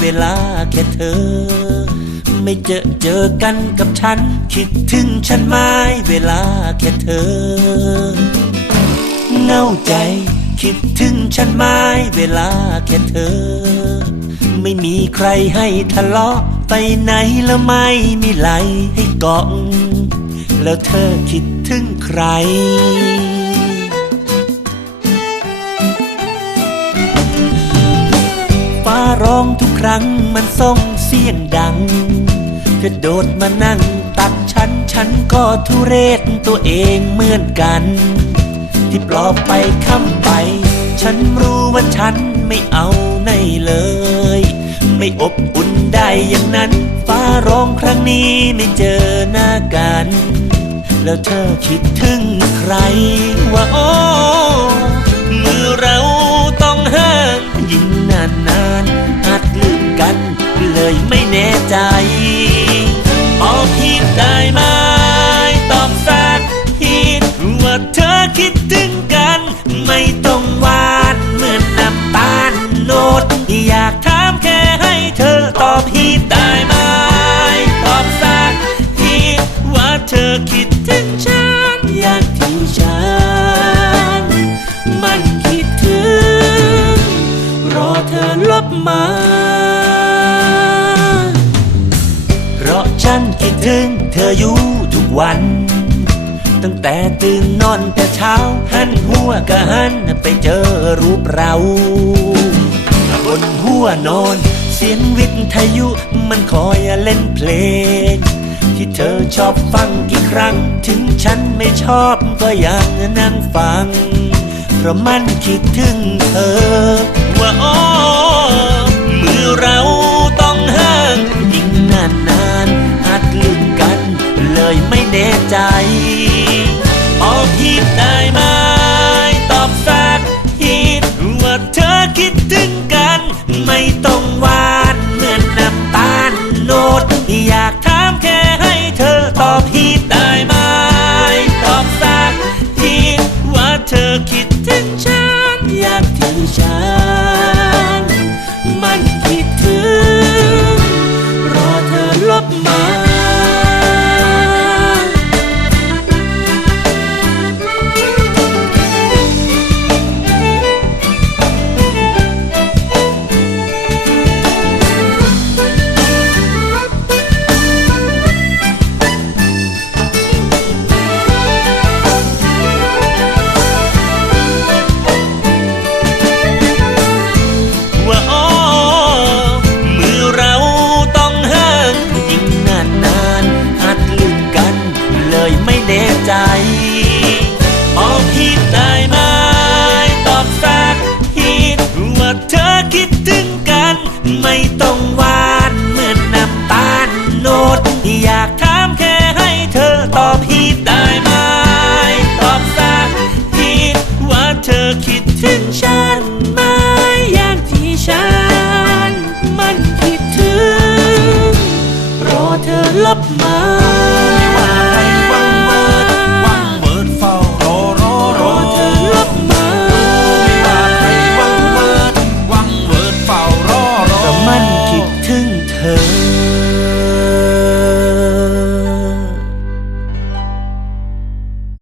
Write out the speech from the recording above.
เวลาแค่เธอ ไม่เจอเจอกันกับฉัน คิดถึงฉันไหมเวลาแค่เธอเงาใจ คิดถึงฉันไหมเวลาแค่เธอ ไม่มีใครให้ทะเลาะไปไหนแล้วไม่มีไหลให้เกาะแล้วเธอคิดถึงใคร ร้องทุกครั้งมันส่งเสียงดังเธอโดดมานั่งตักฉัน ฉันก็ทุเรศตัวเองเหมือนกัน ที่ปลอบไปค้ำไป ฉันรู้ว่าฉันไม่เอาไหนเลย ไม่อบอุ่นได้อย่างนั้น ฟ้าร้องครั้งนี้ไม่เจอหน้ากัน แล้วเธอคิดถึงใครว่าโอ้เมื่อ ถึงเธออยู่ทุกวัน ตั้งแต่ตื่นนอนแต่เช้า หันหัวก็หันไปเจอรูปเรา บนหัวนอน เสียงวิทยุมันคอยเล่นเพลง ที่เธอชอบฟังกี่ครั้ง ถึงฉันไม่ชอบก็ยังนั่งฟัง เพราะมันคิดถึงเธอ ยไม่แน่ใจ ออกฮีตได้ไหมตอบสักฮีตว่าเธอคิดถึงกัน ไม่ต้องว่า คิดถึงเธอ